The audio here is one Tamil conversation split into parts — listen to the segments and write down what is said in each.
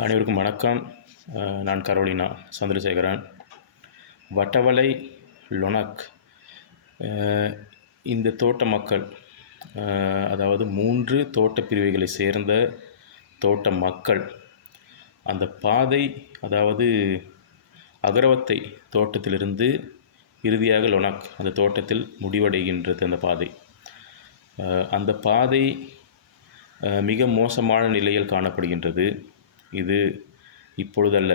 அனைவருக்கும் வணக்கம். நான் கரோலினா சந்திரசேகரன். வட்டவளை லொனக் இந்த தோட்ட மக்கள், அதாவது 3 தோட்ட பிரிவுகளை சேர்ந்த தோட்ட மக்கள், அந்த பாதை, அதாவது அகரவத்தை தோட்டத்திலிருந்து இறுதியாக லொனக் அந்த தோட்டத்தில் முடிவடைகின்றது. அந்த பாதை மிக மோசமான நிலையில் காணப்படுகின்றது. இது இப்பொழுதல்ல,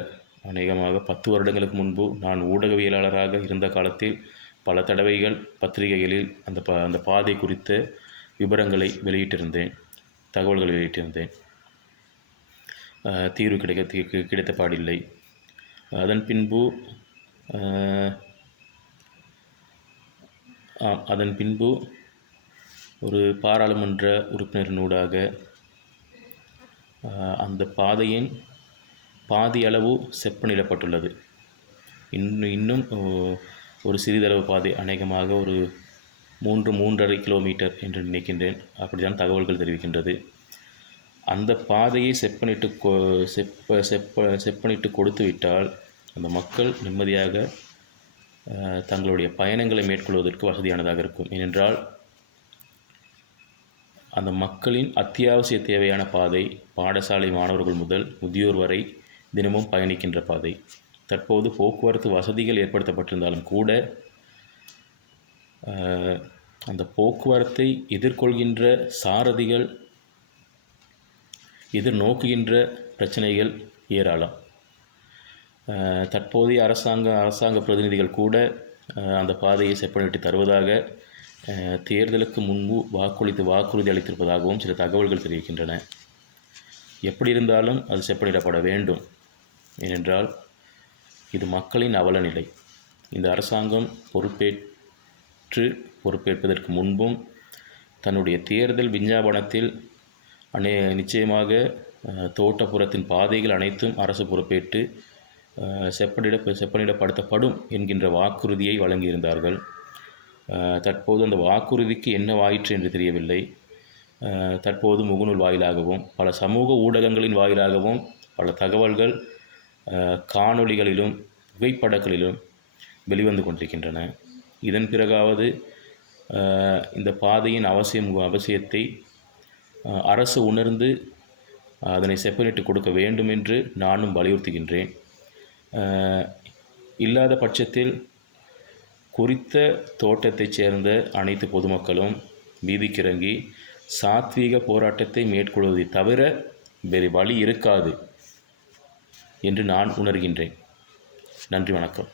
அநேகமாக 10 வருடங்களுக்கு முன்பு நான் ஊடகவியலாளராக இருந்த காலத்தில் பல தடவைகள் பத்திரிகைகளில் அந்த பாதை குறித்த விவரங்களை வெளியிட்டிருந்தேன், தகவல்களை வெளியிட்டிருந்தேன். தீர்வு கிடைத்த பாடில்லை. அதன் பின்பு ஒரு பாராளுமன்ற உறுப்பினரினூடாக அந்த பாதையின் பாதி அளவு செப்பனிடப்பட்டுள்ளது. இன்னும் ஒரு சிறிதளவு பாதை, அநேகமாக ஒரு 3-3.5 கிலோமீட்டர் என்று நினைக்கின்றேன், அப்படித்தான் தகவல்கள் தெரிவிக்கின்றது. அந்த பாதையை செப்பனிட்டு கொடுத்துவிட்டால் அந்த மக்கள் நிம்மதியாக தங்களுடைய பயணங்களை மேற்கொள்வதற்கு வசதியானதாக இருக்கும். ஏனென்றால் அந்த மக்களின் அத்தியாவசிய தேவையான பாதை பாடசாலை மாணவர்கள் முதல் முதியோர் வரை தினமும் பயணிக்கின்ற பாதை. தற்போது போக்குவரத்து வசதிகள் ஏற்படுத்தப்பட்டிருந்தாலும் கூட அந்த போக்குவரத்தை எதிர்கொள்கின்ற சாரதிகள் எதிர்நோக்குகின்ற பிரச்சனைகள் ஏராளம். தற்போதைய அரசாங்க பிரதிநிதிகள் கூட அந்த பாதையை செப்பனிட்டு தருவதாக தேர்தலுக்கு முன்பு வாக்குறுதி அளித்திருப்பதாகவும் சில தகவல்கள் தெரிவிக்கின்றன. எப்படி இருந்தாலும் அது செப்பனிடப்பட வேண்டும். ஏனென்றால் இது மக்களின் அவலநிலை. இந்த அரசாங்கம் பொறுப்பேற்பதற்கு முன்பும் தன்னுடைய தேர்தல் விஞ்ஞாபனத்தில் நிச்சயமாக தோட்டப்புறத்தின் பாதைகள் அனைத்தும் அரசு பொறுப்பேற்று செப்பனிடப்படுத்தப்படும் என்கின்ற வாக்குறுதியை வழங்கியிருந்தார்கள். தற்போது அந்த வாக்குறுதிக்கு என்னவாயிற்று என்று தெரியவில்லை. தற்போது முகநூல் வாயிலாகவும் பல சமூக ஊடகங்களின் வாயிலாகவும் பல தகவல்கள் காணொளிகளிலும் புகைப்படங்களிலும் வெளிவந்து கொண்டிருக்கின்றன. இதன் பிறகாவது இந்த பாதையின் அவசியத்தை அரசு உணர்ந்து அதனை செப்பனிட்டு கொடுக்க வேண்டும் என்று நானும் வலியுறுத்துகின்றேன். இல்லாத பட்சத்தில் குறித்த தோட்டத்தைச் சேர்ந்த அனைத்து பொதுமக்களும் வீதிக்கிறங்கி சாத்வீக போராட்டத்தை மேற்கொள்வதை தவிர வேறு வழி இருக்காது என்று நான் உணர்கின்றேன். நன்றி, வணக்கம்.